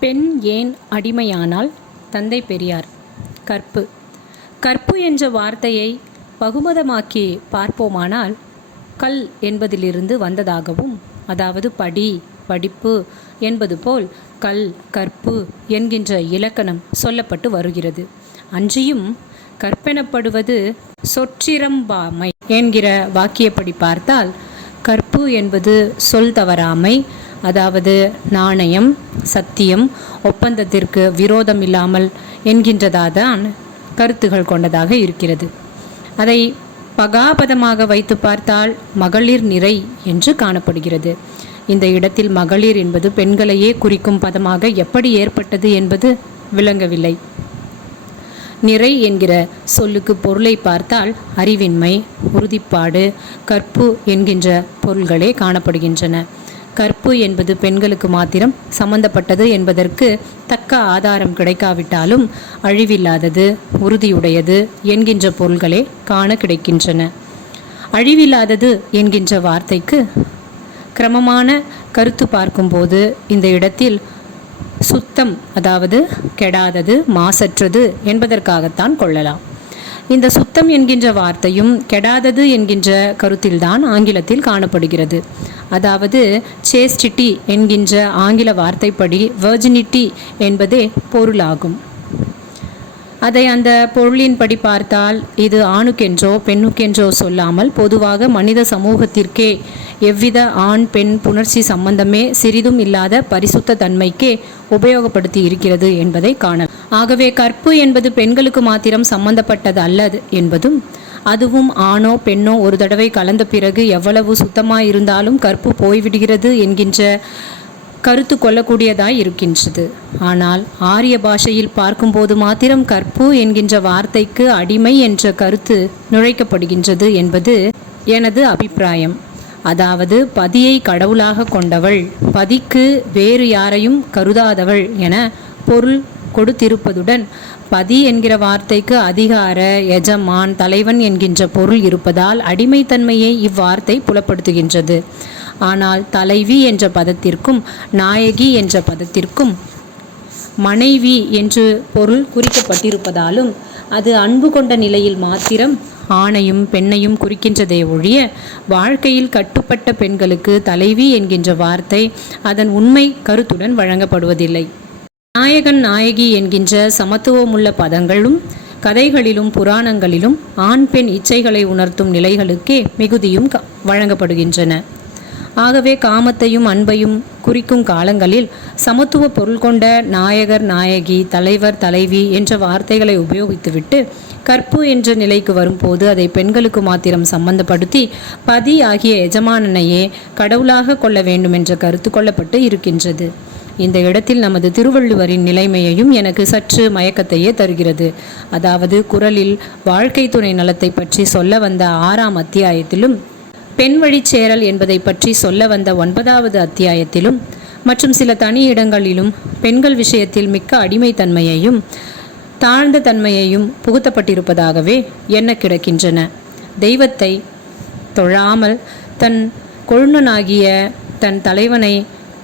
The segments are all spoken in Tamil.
பெண் ஏன் அடிமையானால்? தந்தை பெரியார். கற்பு. கற்பு என்ற வார்த்தையை பகுமதமாக்கி பார்ப்போமானால் கல் என்பதிலிருந்து வந்ததாகவும் அதாவது படி படிப்பு என்பது போல் கல் கற்பு என்கின்ற இலக்கணம் சொல்லப்பட்டு வருகிறது. அன்றியும் கற்பெனப்படுவது சொற்றிரம்பாமை என்கிற வாக்கியப்படி பார்த்தால் கற்பு என்பது சொல் தவறாமை அதாவது நாணயம் சத்தியம் ஒப்பந்தத்திற்கு விரோதம் இல்லாமல் என்கின்றதாதான் கருத்துகள் கொண்டதாக இருக்கிறது. அதை பகாபதமாக வைத்து பார்த்தால் மகளிர் நிறை என்று காணப்படுகிறது. இந்த இடத்தில் மகளிர் என்பது பெண்களையே குறிக்கும் பதமாக எப்படி ஏற்பட்டது என்பது விளங்கவில்லை. நிறை என்கிற சொல்லுக்கு பொருளை பார்த்தால் அறிவின்மை உறுதிப்பாடு கற்பு என்கின்ற பொருள்களே காணப்படுகின்றன. கற்பு என்பது பெண்களுக்கு மாத்திரம் சம்பந்தப்பட்டது என்பதற்கு தக்க ஆதாரம் கிடைக்காவிட்டாலும் அழிவில்லாதது உறுதியுடையது என்கின்ற பொருள்களே காண கிடைக்கின்றன. அழிவில்லாதது என்கின்ற வார்த்தைக்கு கிரமமான கருத்து பார்க்கும்போது இந்த இடத்தில் சுத்தம் அதாவது கெடாதது மாசற்றது என்பதற்காகத்தான் கொள்ளலாம். இந்த சுத்தம் என்கின்ற வார்த்தையும் கெடாதது என்கின்ற கருத்தில்தான் ஆங்கிலத்தில் காணப்படுகிறது. அதாவது சேஸ்டிட்டி என்கின்ற ஆங்கில வார்த்தைப்படி வெர்ஜினிட்டி என்பதே பொருளாகும். அதை அந்த பொருளின்படி பார்த்தால் இது ஆணுக்கென்றோ பெண்ணுக்கென்றோ சொல்லாமல் பொதுவாக மனித சமூகத்திற்கே எவ்வித ஆண் பெண் புணர்ச்சி சம்பந்தமே சிறிதும் இல்லாத பரிசுத்த தன்மைக்கே உபயோகப்படுத்தி இருக்கிறது என்பதை காணலாம். ஆகவே கற்பு என்பது பெண்களுக்கு மாத்திரம் சம்பந்தப்பட்டது அல்லது என்பதும் அதுவும் ஆணோ பெண்ணோ ஒரு தடவை கலந்த பிறகு எவ்வளவு சுத்தமாக இருந்தாலும் கற்பு போய்விடுகிறது என்கின்ற கருத்து கொள்ளக்கூடியதாய் இருக்கின்றது. ஆனால் ஆரிய பாஷையில் பார்க்கும்போது மாத்திரம் கற்பு என்கின்ற வார்த்தைக்கு அடிமை என்ற கருத்து நுழைக்கப்படுகின்றது என்பது எனது அபிப்பிராயம். அதாவது பதியை கடவுளாக கொண்டவள் பதிக்கு வேறு யாரையும் கருதாதவள் என பொருள் கொடுத்திருப்பதுடன் பதி என்கிற வார்த்தைக்கு அதிகார எஜமான் தலைவன் என்கின்ற பொருள் இருப்பதால் அடிமைத்தன்மையை இவ்வார்த்தை புலப்படுத்துகின்றது. ஆனால் தலைவி என்ற பதத்திற்கும் நாயகி என்ற பதத்திற்கும் மனைவி என்று பொருள் குறிக்கப்பட்டிருப்பதாலும் அது அன்பு கொண்ட நிலையில் மாத்திரம் ஆணையும் பெண்ணையும் குறிக்கின்றதே ஒழிய வாழ்க்கையில் கட்டுப்பட்ட பெண்களுக்கு தலைவி என்கின்ற வார்த்தை அதன் உண்மை கருத்துடன் வழங்கப்படுவதில்லை. நாயகன் நாயகி என்கின்ற சமத்துவமுள்ள பதங்களும் கதைகளிலும் புராணங்களிலும் ஆண் பெண் இச்சைகளை உணர்த்தும் நிலைகளுக்கே மிகுதியும் க- வழங்கப்படுகின்றன. ஆகவே காமத்தையும் அன்பையும் குறிக்கும் காலங்களில் சமத்துவ பொருள் கொண்ட நாயகர் நாயகி தலைவர் தலைவி என்ற வார்த்தைகளை உபயோகித்துவிட்டு கற்பு என்ற நிலைக்கு வரும்போது அதை பெண்களுக்கு மாத்திரம் சம்பந்தப்படுத்தி பதி ஆகிய எஜமானனையே கடவுளாக கொள்ள வேண்டும் என்ற கருத்து கொள்ளப்பட்டு இருக்கின்றது. இந்த இடத்தில் நமது திருவள்ளுவரின் நிலைமையையும் எனக்கு சற்று மயக்கத்தையே தருகிறது. அதாவது குரலில் வாழ்க்கை துணை நலத்தை பற்றி சொல்ல வந்த ஆறாம் அத்தியாயத்திலும் பெண் வழிச்சேரல் என்பதை பற்றி சொல்ல வந்த ஒன்பதாவது அத்தியாயத்திலும் மற்றும் சில தனி இடங்களிலும் பெண்கள் விஷயத்தில் மிக்க அடிமைத்தன்மையையும் தாழ்ந்த தன்மையையும் புகுத்தப்பட்டிருப்பதாகவே எண்ண கிடக்கின்றன. தெய்வத்தை தொழாமல் தன் கொழுநனாகிய தன் தலைவனை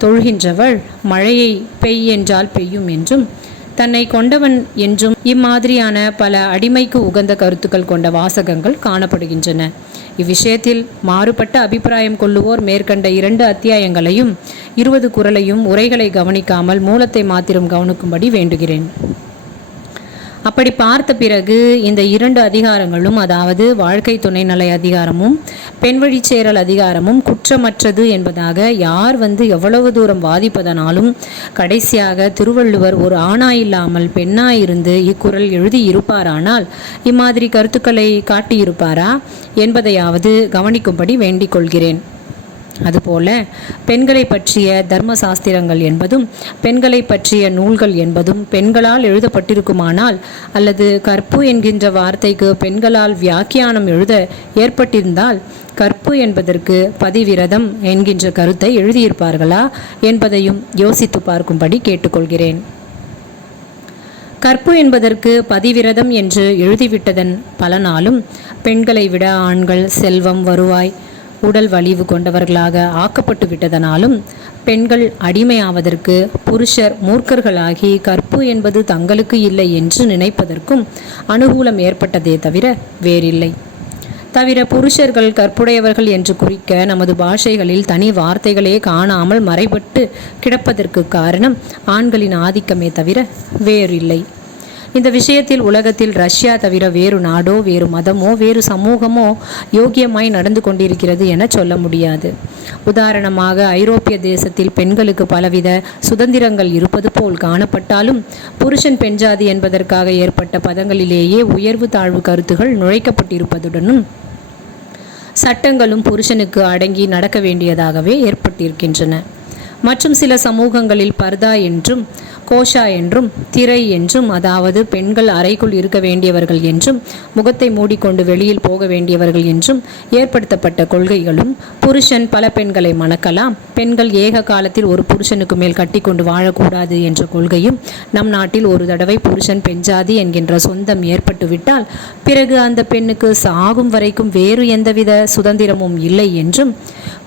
தொழுகின்றவள் மழையை பெய் என்றால் பெய்யும் என்றும் தன்னை கொண்டவன் என்றும் இம்மாதிரியான பல அடிமைக்கு உகந்த கருத்துக்கள் கொண்ட வாசகங்கள் காணப்படுகின்றன. இவ்விஷயத்தில் மாறுபட்ட அபிப்பிராயம் கொள்ளுவோர் மேற்கண்ட இரண்டு அத்தியாயங்களையும் இருபது குரலையும் உரைகளை கவனிக்காமல் மூலத்தை மாத்திரம் கவனிக்கும்படி வேண்டுகிறேன். அப்படி பார்த்த பிறகு இந்த இரண்டு அதிகாரங்களும் அதாவது வாழ்க்கை துணைநிலை அதிகாரமும் பெண் வழிச்சேரல் அதிகாரமும் குற்றமற்றது என்பதாக யார் வந்து எவ்வளவு தூரம் வாதிப்பதனாலும் கடைசியாக திருவள்ளுவர் ஒரு ஆணாயில்லாமல் பெண்ணாயிருந்து இக்குரல் எழுதி இருப்பாரானால் இம்மாதிரி கருத்துக்களை காட்டியிருப்பாரா என்பதையாவது கவனிக்கும்படி வேண்டிக் கொள்கிறேன். அதுபோல பெண்களை பற்றிய தர்ம சாஸ்திரங்கள் என்பதும் பெண்களை பற்றிய நூல்கள் என்பதும் பெண்களால் எழுதப்பட்டிருக்குமானால் அல்லது கற்பு என்கின்ற வார்த்தைக்கு பெண்களால் வியாக்கியானம் எழுத ஏற்பட்டிருந்தால் கற்பு என்பதற்கு பதிவிரதம் என்கின்ற கருத்தை எழுதியிருப்பார்களா என்பதையும் யோசித்து பார்க்கும்படி கேட்டுக்கொள்கிறேன். கற்பு என்பதற்கு பதிவிரதம் என்று எழுதிவிட்டதன் பலனாலும் பெண்களை விட ஆண்கள் செல்வம் வருவாய் உடல் வலிவு கொண்டவர்களாக ஆக்கப்பட்டு விட்டதனாலும் பெண்கள் அடிமையாவதற்கு புருஷர் மூர்க்கர்களாகி கற்பு என்பது தங்களுக்கு இல்லை என்று நினைப்பதற்கும் அனுகூலம் ஏற்பட்டதே தவிர வேறில்லை. தவிர புருஷர்கள் கற்புடையவர்கள் என்று குறிக்க நமது பாஷைகளில் தனி வார்த்தைகளே காணாமல் மறைபட்டு கிடப்பதற்கு காரணம் ஆண்களின் ஆதிக்கமே தவிர வேறில்லை. இந்த விஷயத்தில் உலகத்தில் ரஷ்யா தவிர வேறு நாடோ வேறு மதமோ வேறு சமூகமோ யோக்கியமாய் நடந்து கொண்டிருக்கிறது என சொல்ல முடியாது. உதாரணமாக ஐரோப்பிய தேசத்தில் பெண்களுக்கு பலவித சுதந்திரங்கள் இருப்பது போல் காணப்பட்டாலும் புருஷன் பெண்ஜாதி என்பதற்காக ஏற்பட்ட பதங்களிலேயே உயர்வு தாழ்வு கருத்துகள் நுழைக்கப்பட்டிருப்பதுடனும் சட்டங்களும் புருஷனுக்கு அடங்கி நடக்க வேண்டியதாகவே ஏற்பட்டிருக்கின்றன. மற்றும் சில சமூகங்களில் பர்தா என்றும் கோஷா என்றும் திரை என்றும் அதாவது பெண்கள் அறைக்குள் இருக்க வேண்டியவர்கள் என்றும் முகத்தை மூடிக்கொண்டு வெளியில் போக வேண்டியவர்கள் என்றும் ஏற்படுத்தப்பட்ட கொள்கைகளும் புருஷன் பல பெண்களை மணக்கலாம் பெண்கள் ஏக காலத்தில் ஒரு புருஷனுக்கு மேல் கட்டிக்கொண்டு வாழக்கூடாது என்ற கொள்கையும் நம் நாட்டில் ஒரு தடவை புருஷன் பெண்ஜாதி என்கின்ற சொந்தம் ஏற்பட்டுவிட்டால் பிறகு அந்த பெண்ணுக்கு சாகும் வரைக்கும் வேறு எந்தவித சுதந்திரமும் இல்லை என்றும்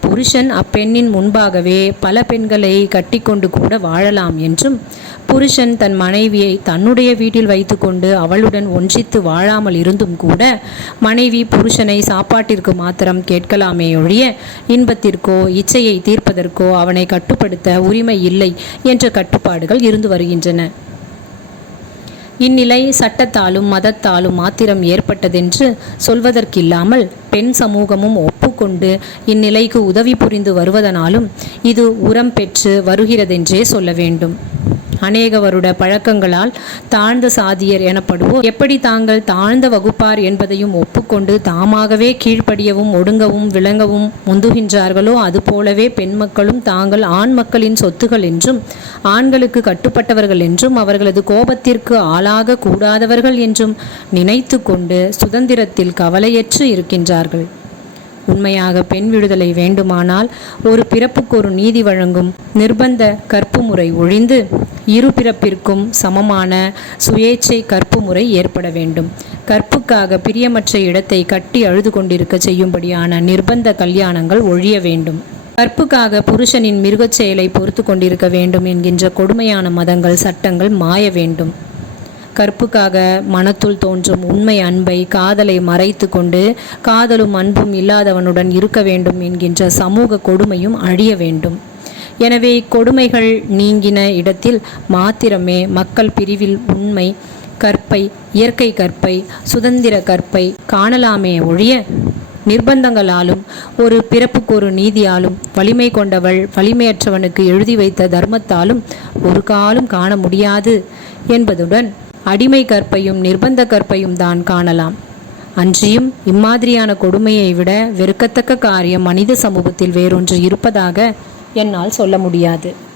புருஷன் அப்பெண்ணின் முன்பாகவே பல பெண்களை கட்டிக்கொண்டு கூட வாழலாம் என்றும் புருஷன் தன் மனைவியை தன்னுடைய வீட்டில் வைத்துக்கொண்டு அவளுடன் ஒன்றித்து வாழாமல் இருந்தும் கூட மனைவி புருஷனை சாப்பாட்டிற்கு மாத்திரம் கேட்கலாமே ஒழிய இன்பத்திற்கோ இச்சையை தீர்ப்பதற்கோ அவனை கட்டுப்படுத்த உரிமை இல்லை என்ற கட்டுப்பாடுகள் இருந்து வருகின்றன. இந்நிலை சட்டத்தாலும் மதத்தாலும் மாத்திரம் ஏற்பட்டதென்று சொல்வதற்கில்லாமல் பெண் சமூகமும் ஒப்புக்கொண்டு இந்நிலைக்கு உதவி புரிந்து வருவதனாலும் இது உரம் பெற்று வருகிறதென்றே சொல்ல வேண்டும். அநேக வருட பழக்கங்களால் தாழ்ந்த சாதியர் எனப்படுவோர். எப்படி தாங்கள் தாழ்ந்த வகுப்பார் என்பதையும் ஒப்புக்கொண்டு தாமாகவே கீழ்ப்படியவும் ஒடுங்கவும் விளங்கவும் முந்துகின்றார்களோ அதுபோலவே பெண் மக்களும் தாங்கள் ஆண் மக்களின் சொத்துகள் என்றும் ஆண்களுக்கு கட்டுப்பட்டவர்கள் என்றும் அவர்களது கோபத்திற்கு ஆளாக கூடாதவர்கள் என்றும் நினைத்து கொண்டு சுதந்திரத்தில் கவலையற்று இருக்கின்றார்கள். உண்மையாக பெண் விடுதலை வேண்டுமானால் ஒரு பிறப்புக்கு ஒரு நீதி வழங்கும் நிர்பந்த கற்பு முறை ஒழிந்து இருபிறப்பிற்கும் சமமான சுயேச்சை கற்பு முறை ஏற்பட வேண்டும். கற்புக்காக பிரியமற்ற இடத்தை கட்டி அழுது கொண்டிருக்க செய்யும்படியான நிர்பந்த கல்யாணங்கள் ஒழிய வேண்டும். கற்புக்காக புருஷனின் மிருகச் செயலை பொறுத்து கொண்டிருக்க வேண்டும் என்கின்ற கொடுமையான மதங்கள் சட்டங்கள் மாய வேண்டும். கற்புக்காக மனத்துள் தோன்றும் உண்மை அன்பை காதலை மறைத்து கொண்டு காதலும் அன்பும் இல்லாதவனுடன் இருக்க வேண்டும் என்கின்ற சமூக கொடுமையும் அழிய வேண்டும். எனவே இக்கொடுமைகள் நீங்கின இடத்தில் மாத்திரமே மக்கள் பிரிவில் உண்மை கற்பை இயற்கை கற்பை சுதந்திர கற்பை காணலாமே ஒழிய நிர்பந்தங்களாலும் ஒரு பிறப்புக்கு ஒரு நீதியாலும் வலிமை கொண்டவள் வலிமையற்றவனுக்கு எழுதி வைத்த தர்மத்தாலும் ஒரு காலம் காண முடியாது என்பதுடன் அடிமை கற்பையும் நிர்பந்த கற்பையும் தான் காணலாம். அன்றியும் இம்மாதிரியான கொடுமையை விட வெறுக்கத்தக்க காரியம் மனித சமூகத்தில் வேறொன்று இருப்பதாக என்னால் சொல்ல முடியாது.